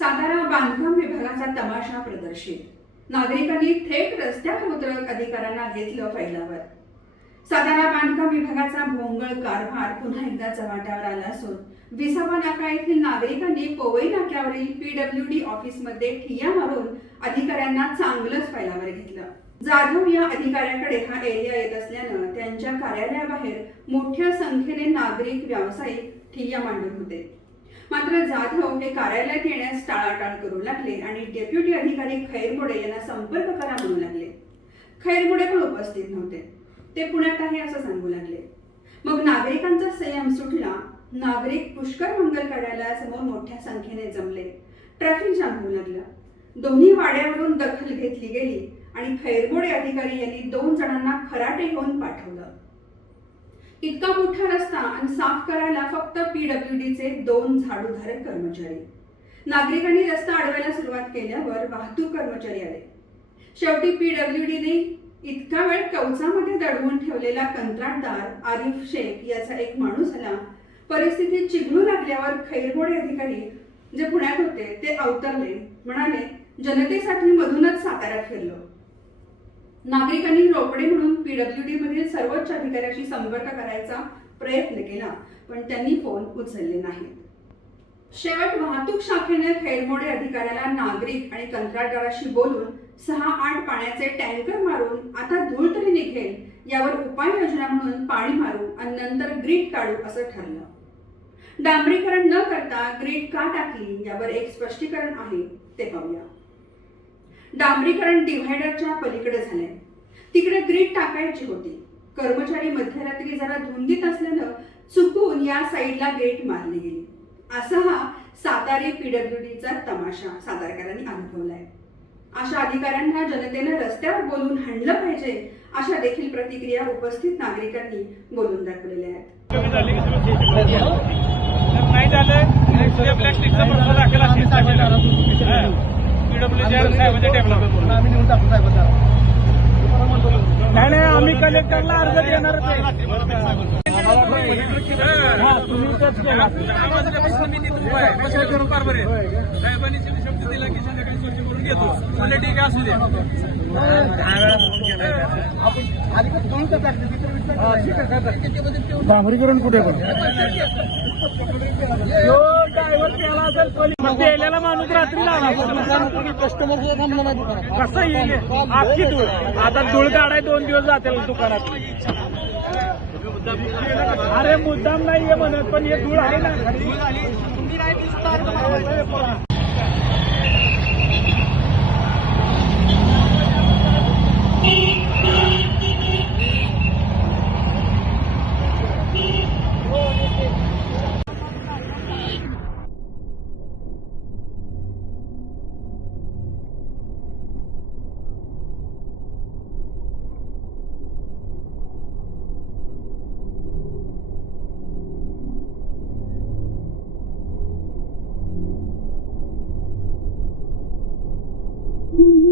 सातारा बांधकाम विभागाचा तमाशा प्रदर्शित. नागरिकांनी थेट रस्त्यावर उतरत अधिकाऱ्यांना घेतलं फैलावर. सातारा बांधकाम विभागाचा भोंगळ कारभार पुन्हा एकदा चव्हाट्यावर आला असून विसावा नाका येथील नागरिकांनी पोवई नाक्यावरील पीडब्ल्यूडी ऑफिसमध्ये ठिया मारून अधिकाऱ्यांना चांगलंच फैलावर घेतलं. जाधव या अधिकाऱ्याकडे हा एरिया येत असल्यानं त्यांच्या कार्यालयाबाहेर मोठ्या संख्येने नागरिक व्यावसायिक ठिय्या मांडून होते. मात्र जाधव हे कार्यालयात येण्यास टाळाटाळ करू लागले आणि डेप्युटी अधिकारी खैरमोडे यांना संपर्क करा म्हणू लागले. खैरगुडे पण उपस्थित नव्हते. ते पुण्यात आहे असं सांगू लागले. मग नागरिकांचा संयम सुटला. नागरिक पुष्कर मंगल कार्यालयासमोर मोठ्या संख्येने जमले. ट्रॅफिक जाम होऊ लागलं. दोन्ही वाड्यावरून दखल घेतली गेली आणि खैरमोडे अधिकारी यांनी दोन जणांना खराटे घेऊन पाठवलं. इतका मोठा रस्ता आणि साफ करायला फक्त पीडब्ल्यूडीचे दोन झाडूधारक कर्मचारी. नागरिकांनी रस्ता अडवायला सुरुवात केल्यावर वाहतूक कर्मचारी आले. शेवटी पीडब्ल्यूडीने इतका वेळ कवचामध्ये दडवून ठेवलेला कंत्राटदार आरिफ शेख याचा एक माणूस आला. परिस्थिती चिघळू लागल्यावर खैरबोडे अधिकारी जे पुण्यात होते ते अवतरले. म्हणाले जनतेसाठी मधूनच साताऱ्यात फिरलो. नागरिकांनी रोकडे म्हणून पीडब्ल्यूडी मधील सर्वोच्च अधिकाऱ्याशी संपर्क करायचा प्रयत्न केला पण त्यांनी फोन उचलले नाहीत. शेवट वाहतूक शाखेने खैरमोडे अधिकाऱ्याला नागरिक आणि कंत्राटदाराशी बोलून सहा आठ पाण्याचे टँकर मारून आता धूळ तरी निघेल यावर उपाययोजना म्हणून पाणी मारू आणि नंतर ग्रीड काढू असं ठरलं. डांबरीकरण न करता ग्रीड का टाकली यावर एक स्पष्टीकरण आहे ते पाहूया. डांबरीकरण डिव्हायडरच्या पलीकडे झालंय. तिकडे ग्रीड टाकायची होती. कर्मचारी मध्यरात्री जरा धुंदीत असल्यानं चुकून या साईडला गेट मारली गेली. असा हा सातारी पीडब्ल्यूडीचा तमाशा सातारकरांनी अनुभवलाय. अशा अधिकाऱ्यांना जनतेनं रस्त्यावर बोलून हाणलं पाहिजे अशा देखील प्रतिक्रिया उपस्थित नागरिकांनी बोलून दाखवलेल्या आहेत. कलेक्टरला अर्ज देणार साहेबांनी शब्द दिला की संध्याकाळी स्वच्छ करून घेतो. म्हणजे ठीक आहे असू द्या डांबरीकरण कुठे पण? माणूस रात्री थांबला नाही दुकानात कसं येईल अख्खी धूळ. आता धूळ काढाय दोन दिवस जातील दुकानात. अरे मुद्दाम नाहीये म्हणत पण हे धूळ आहे ना. Mm-hmm.